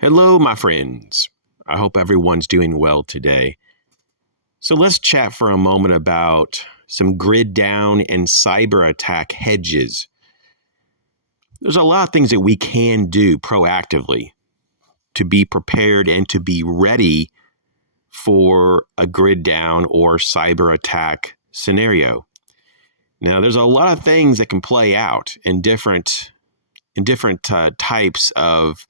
Hello, my friends. I hope everyone's doing well today. So let's chat for a moment about some grid down and cyber attack hedges. There's a lot of things that we can do proactively to be prepared and to be ready for a grid down or cyber attack scenario. Now, there's a lot of things that can play out in different types of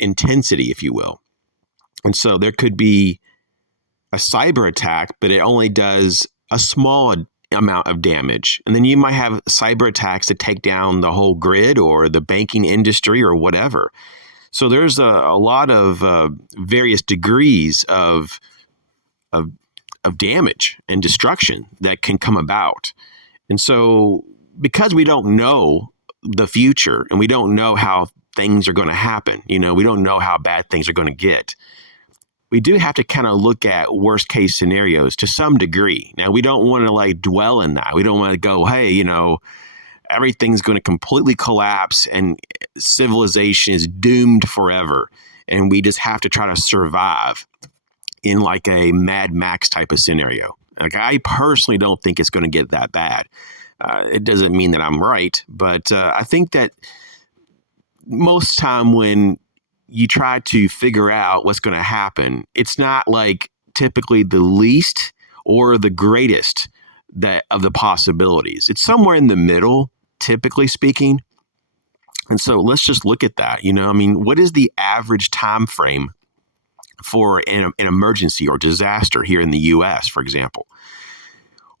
intensity, if you will. And so there could be a cyber attack, but it only does a small amount of damage. And then you might have cyber attacks that take down the whole grid or the banking industry or whatever. So there's a lot of various degrees of damage and destruction that can come about. And so because we don't know the future and we don't know how things are going to happen, we don't know how bad things are going to get, we do have to kind of look at worst case scenarios to some degree. Now, we don't want to dwell in that. We don't want to go, hey, everything's going to completely collapse and civilization is doomed forever. And we just have to try to survive in a Mad Max type of scenario. I personally don't think it's going to get that bad. It doesn't mean that I'm right, but I think that most time when you try to figure out what's going to happen, it's not typically the least or the greatest of the possibilities. It's somewhere in the middle, typically speaking. And so let's just look at that. What is the average time frame for an emergency or disaster here in the U.S., for example?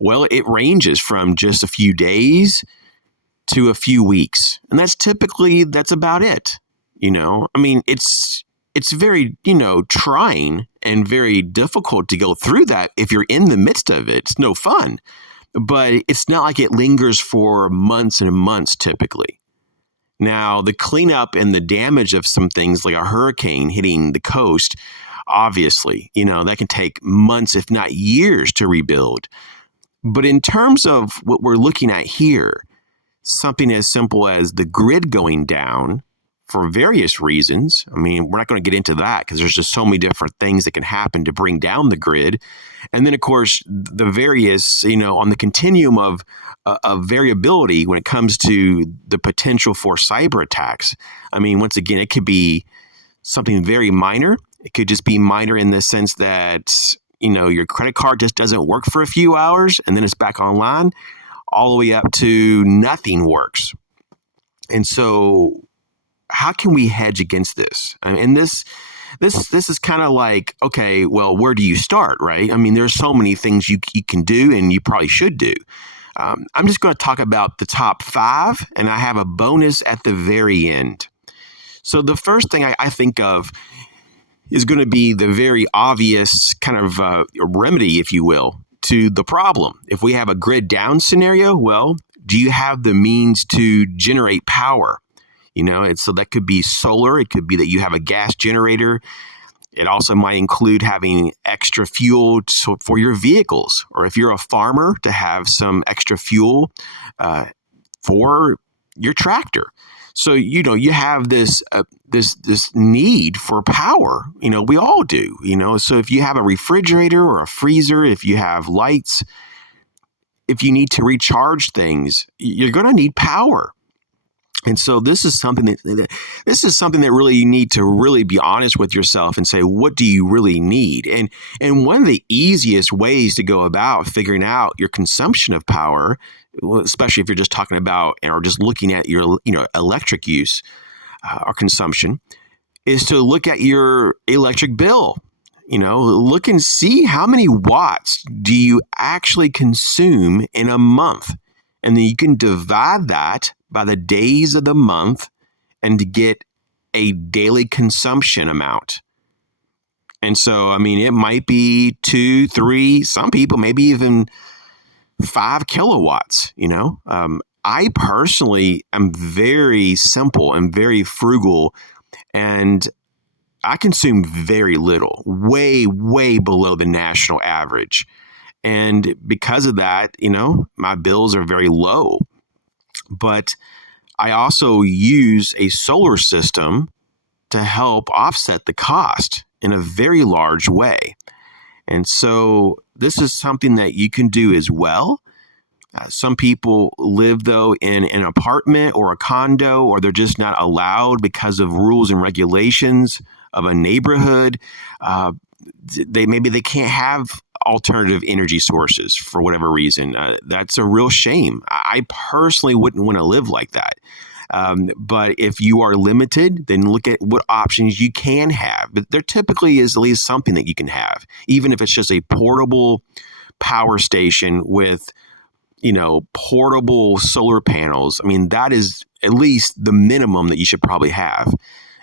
Well, it ranges from just a few days to a few weeks. And that's about it. It's very, trying and very difficult to go through that if you're in the midst of it. It's no fun. But it's not like it lingers for months and months typically. Now, the cleanup and the damage of some things like a hurricane hitting the coast, obviously, that can take months, if not years, to rebuild. But in terms of what we're looking at here, something as simple as the grid going down for various reasons. We're not going to get into that because there's just so many different things that can happen to bring down the grid. And then, of course, the various, on the continuum of variability when it comes to the potential for cyber attacks. Once again, it could be something very minor. It could just be minor in the sense that, your credit card just doesn't work for a few hours and then it's back online, all the way up to nothing works. And so how can we hedge against this? And this is kind of okay, well, where do you start, right? There's so many things you can do and you probably should do. I'm just going to talk about the top 5, and I have a bonus at the very end. So the first thing I think of is going to be the very obvious kind of remedy, if you will, to the problem. If we have a grid down scenario, well, do you have the means to generate power? So that could be solar. It could be that you have a gas generator. It also might include having extra fuel for your vehicles, or if you're a farmer, to have some extra fuel for your tractor. So, you have this need for power. We all do. So if you have a refrigerator or a freezer, if you have lights, if you need to recharge things, you're going to need power. And so this is something that really you need to really be honest with yourself and say, what do you really need? And one of the easiest ways to go about figuring out your consumption of power, especially if you're just talking about or just looking at your electric use or consumption, is to look at your electric bill. Look and see how many watts do you actually consume in a month. And then you can divide that by the days of the month and to get a daily consumption amount. And so, it might be 2, 3, some people maybe even 5 kilowatts. I personally am very simple and very frugal, and I consume very little, way, way below the national average. And because of that, my bills are very low. But I also use a solar system to help offset the cost in a very large way. And so this is something that you can do as well. Some people live, though, in an apartment or a condo, or they're just not allowed because of rules and regulations of a neighborhood. Maybe they can't have alternative energy sources for whatever reason. That's a real shame. I personally wouldn't want to live like that. But if you are limited, then look at what options you can have. But there typically is at least something that you can have, even if it's just a portable power station with, portable solar panels. I mean, that is at least the minimum that you should probably have.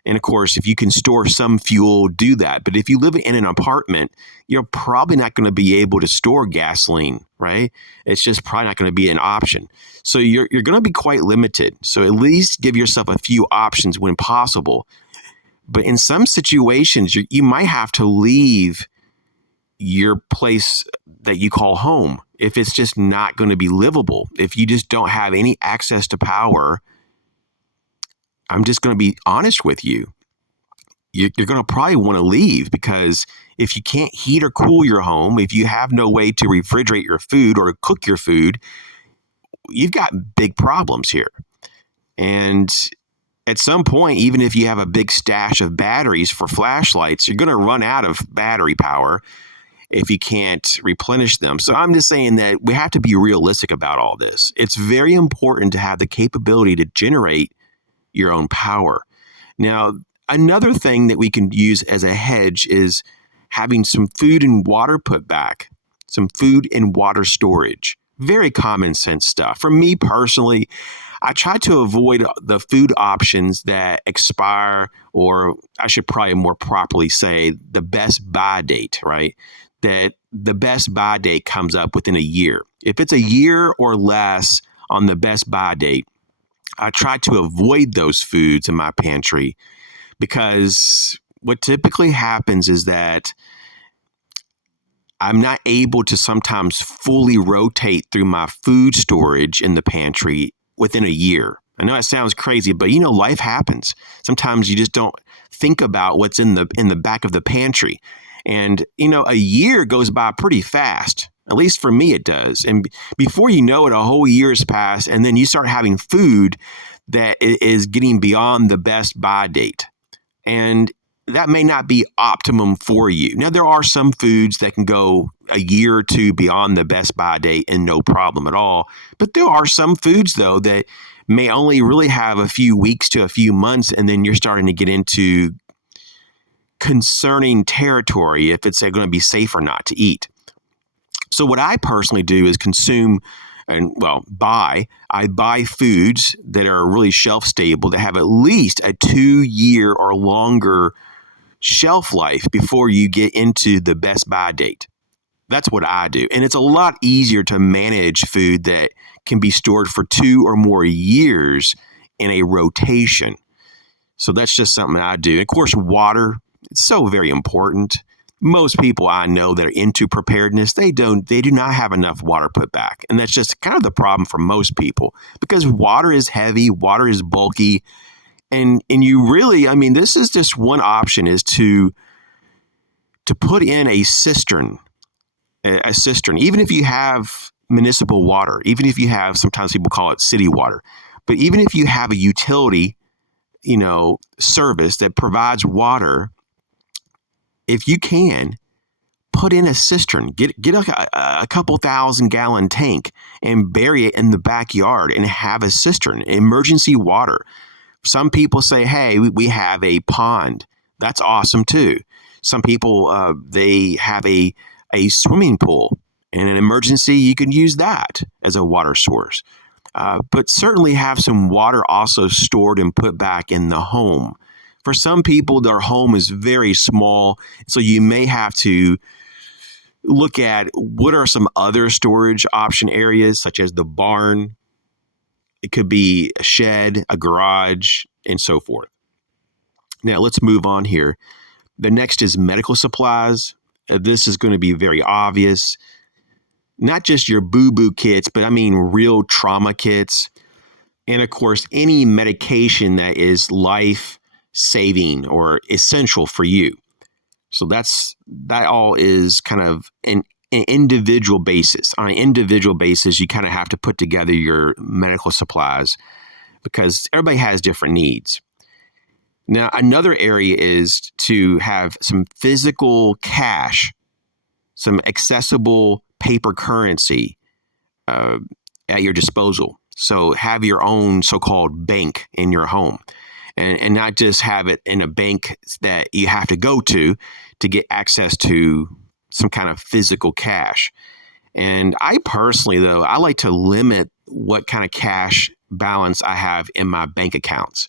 And of course, if you can store some fuel, do that. But if you live in an apartment, you're probably not going to be able to store gasoline, right? It's just probably not going to be an option. So you're going to be quite limited. So at least give yourself a few options when possible. But in some situations, you might have to leave your place that you call home if it's just not going to be livable. If you just don't have any access to power, I'm just going to be honest with you. You're going to probably want to leave, because if you can't heat or cool your home, if you have no way to refrigerate your food or to cook your food, you've got big problems here. And at some point, even if you have a big stash of batteries for flashlights, you're going to run out of battery power if you can't replenish them. So I'm just saying that we have to be realistic about all this. It's very important to have the capability to generate your own power. Now, another thing that we can use as a hedge is having some food and water put back, some food and water storage. Very common sense stuff. For me personally, I try to avoid the food options that expire, or I should probably more properly say the best buy date, right? That the best buy date comes up within a year. If it's a year or less on the best buy date, I try to avoid those foods in my pantry, because what typically happens is that I'm not able to sometimes fully rotate through my food storage in the pantry within a year. I know it sounds crazy, but life happens. Sometimes you just don't think about what's in the back of the pantry. And, a year goes by pretty fast. At least for me, it does. And before you know it, a whole year has passed, and then you start having food that is getting beyond the best buy date. And that may not be optimum for you. Now, there are some foods that can go a year or two beyond the best buy date and no problem at all. But there are some foods, though, that may only really have a few weeks to a few months, and then you're starting to get into concerning territory if it's going to be safe or not to eat. So what I personally do is I buy foods that are really shelf stable, that have at least a 2-year or longer shelf life before you get into the best buy date. That's what I do. And it's a lot easier to manage food that can be stored for 2 or more years in a rotation. So that's just something I do. And of course, water, it's so very important. Most people I know that are into preparedness, they do not have enough water put back. And that's just kind of the problem for most people, because water is heavy, water is bulky. And you really, this is just one option, is to put in a cistern, even if you have municipal water, even if you have, sometimes people call it city water, but even if you have a utility, service that provides water, if you can, put in a cistern, get a couple 1,000-gallon tank and bury it in the backyard and have a cistern, emergency water. Some people say, hey, we have a pond. That's awesome too. Some people, they have a swimming pool. In an emergency, you can use that as a water source. But certainly have some water also stored and put back in the home. For some people, their home is very small, so you may have to look at what are some other storage option areas, such as the barn. It could be a shed, a garage, and so forth. Now, let's move on here. The next is medical supplies. This is going to be very obvious. Not just your boo-boo kits, but real trauma kits. And of course, any medication that is life saving or essential for you. So that all is kind of an individual basis. On an individual basis, you kind of have to put together your medical supplies because everybody has different needs. Now, another area is to have some physical cash, some accessible paper currency at your disposal. So have your own so-called bank in your home and not just have it in a bank that you have to go to get access to some kind of physical cash. And I personally, though, I like to limit what kind of cash balance I have in my bank accounts.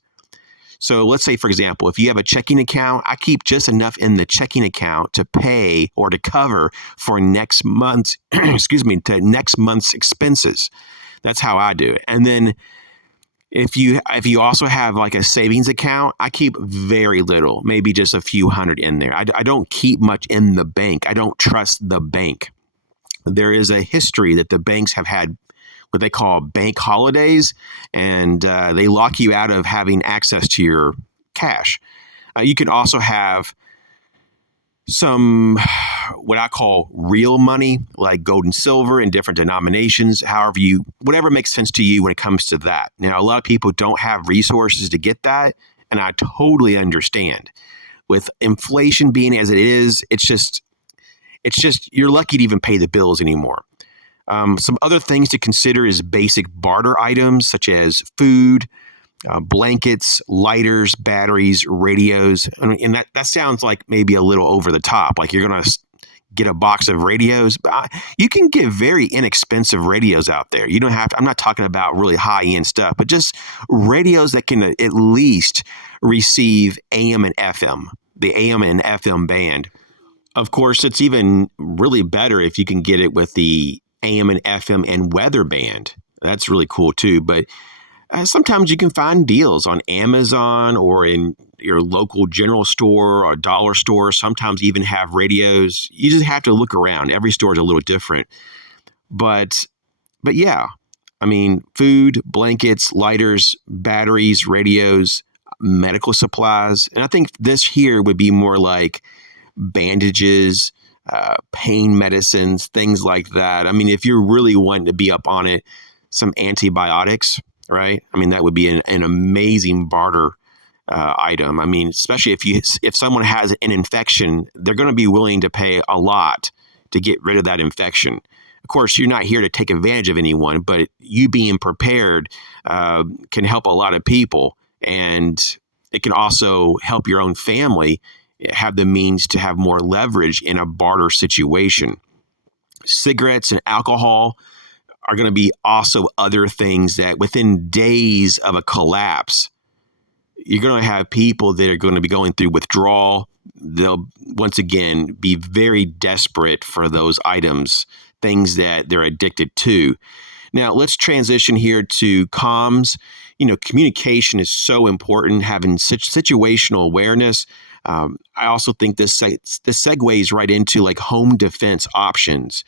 So let's say, for example, if you have a checking account, I keep just enough in the checking account to pay or to cover for next month's, next month's expenses. That's how I do it. And then if you also have like a savings account, I keep very little, maybe just a few hundred in there. I don't keep much in the bank. I don't trust the bank. There is a history that the banks have had what they call bank holidays, and they lock you out of having access to your cash. You can also have some what I call real money, like gold and silver in different denominations, whatever makes sense to you when it comes to that. Now, a lot of people don't have resources to get that, and I totally understand. With inflation being as it is, it's just you're lucky to even pay the bills anymore. Some other things to consider is basic barter items such as food, blankets, lighters, batteries, radios. And that sounds like maybe a little over the top, like you're going to get a box of radios. But you can get very inexpensive radios out there. You don't have to, I'm not talking about really high-end stuff, but just radios that can at least receive AM and FM, the AM and FM band. Of course, it's even really better if you can get it with the AM and FM and weather band. That's really cool too. But sometimes you can find deals on Amazon or in your local general store or dollar store. Sometimes even have radios. You just have to look around. Every store is a little different. But yeah, I mean, food, blankets, lighters, batteries, radios, medical supplies. And I think this here would be more like bandages, pain medicines, things like that. I mean, if you're really wanting to be up on it, some antibiotics, right? I mean, that would be an amazing barter item. I mean, especially if someone has an infection, they're going to be willing to pay a lot to get rid of that infection. Of course, you're not here to take advantage of anyone, but you being prepared can help a lot of people, and it can also help your own family have the means to have more leverage in a barter situation. Cigarettes and alcohol are going to be also other things that within days of a collapse, you're going to have people that are going to be going through withdrawal. They'll once again be very desperate for those items, things that they're addicted to. Now, let's transition here to comms. Communication is so important, having such situational awareness. I also think this segues right into like home defense options,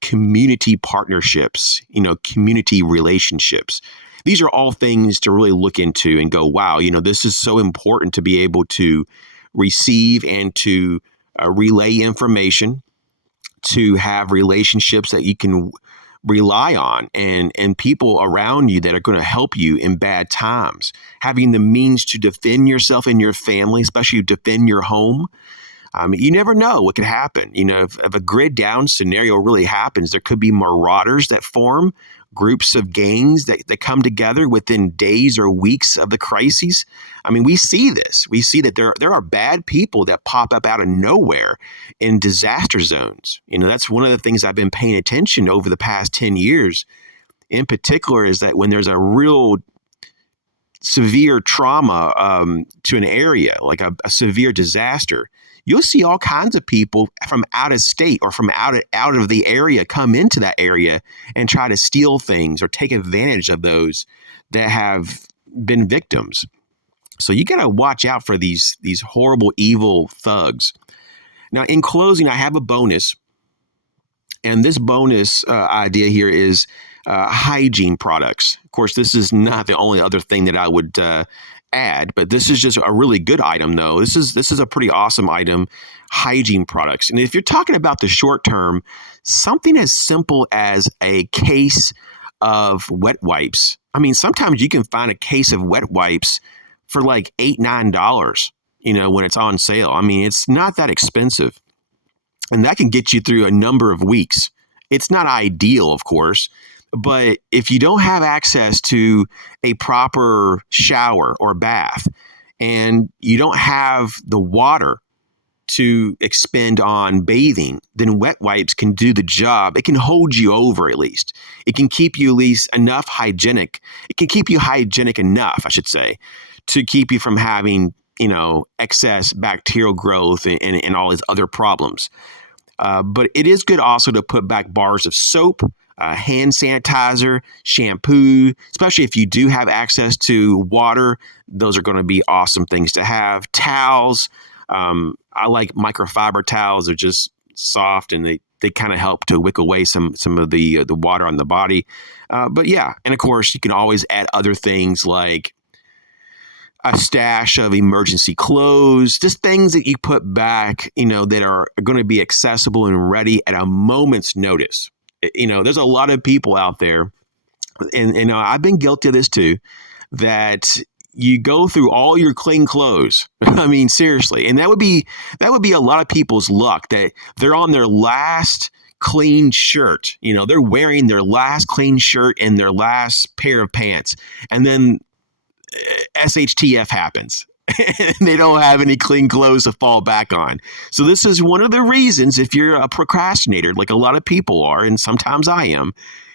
community partnerships, community relationships. These are all things to really look into and go, wow, this is so important to be able to receive and to relay information, to have relationships that you can rely on and people around you that are going to help you in bad times. Having the means to defend yourself and your family, especially defend your home. You never know what could happen. If a grid down scenario really happens, there could be marauders that form, groups of gangs that come together within days or weeks of the crises. I mean, we see this. We see that there are bad people that pop up out of nowhere in disaster zones. That's one of the things I've been paying attention over the past 10 years in particular, is that when there's a real severe trauma to an area, like a severe disaster, you'll see all kinds of people from out of state or from out of the area come into that area and try to steal things or take advantage of those that have been victims. So you got to watch out for these horrible, evil thugs. Now, in closing, I have a bonus. And this bonus idea here is hygiene products. Of course, this is not the only other thing that I would ad, but this is just a really good item though. This is a pretty awesome item, hygiene products. And if you're talking about the short term, something as simple as a case of wet wipes. I mean, sometimes you can find a case of wet wipes for like $8, $9, when it's on sale. I mean, it's not that expensive. And that can get you through a number of weeks. It's not ideal, of course, but if you don't have access to a proper shower or bath, and you don't have the water to expend on bathing, then wet wipes can do the job. It can hold you over at least. It can keep you at least enough hygienic. It can keep you hygienic enough, I should say, to keep you from having, excess bacterial growth and all these other problems. But it is good also to put back bars of soap, hand sanitizer, shampoo, especially if you do have access to water. Those are going to be awesome things to have. Towels. I like microfiber towels. They're just soft and they kind of help to wick away some of the water on the body. But yeah, and of course you can always add other things like a stash of emergency clothes, just things that you put back, that are going to be accessible and ready at a moment's notice. There's a lot of people out there, and I've been guilty of this too, that you go through all your clean clothes. I mean, seriously. And that would be a lot of people's luck, that they're on their last clean shirt. They're wearing their last clean shirt and their last pair of pants. And then SHTF happens. And they don't have any clean clothes to fall back on. So this is one of the reasons, if you're a procrastinator, like a lot of people are, and sometimes I am,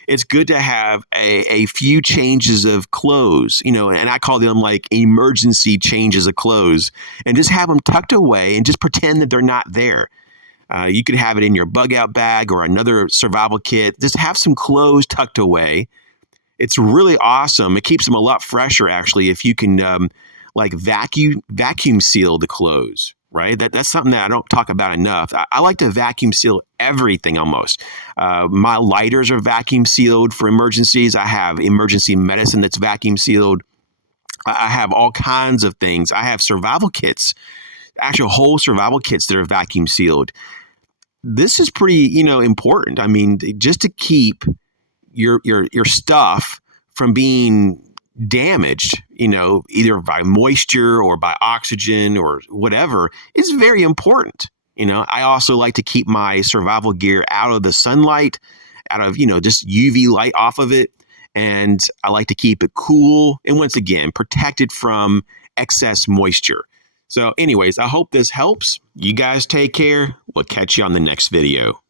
it's good to have a few changes of clothes, and I call them like emergency changes of clothes, and just have them tucked away and just pretend that they're not there. You could have it in your bug out bag or another survival kit. Just have some clothes tucked away. It's really awesome. It keeps them a lot fresher, actually, if you can vacuum seal the clothes, right? That's something that I don't talk about enough. I like to vacuum seal everything almost. My lighters are vacuum sealed for emergencies. I have emergency medicine that's vacuum sealed. I have all kinds of things. I have survival kits, actual whole survival kits that are vacuum sealed. This is pretty, important. I mean, just to keep your stuff from being damaged, either by moisture or by oxygen or whatever, is very important. I also like to keep my survival gear out of the sunlight, out of, just UV light off of it. And I like to keep it cool and, once again, protected from excess moisture. So anyways, I hope this helps. You guys take care. We'll catch you on the next video.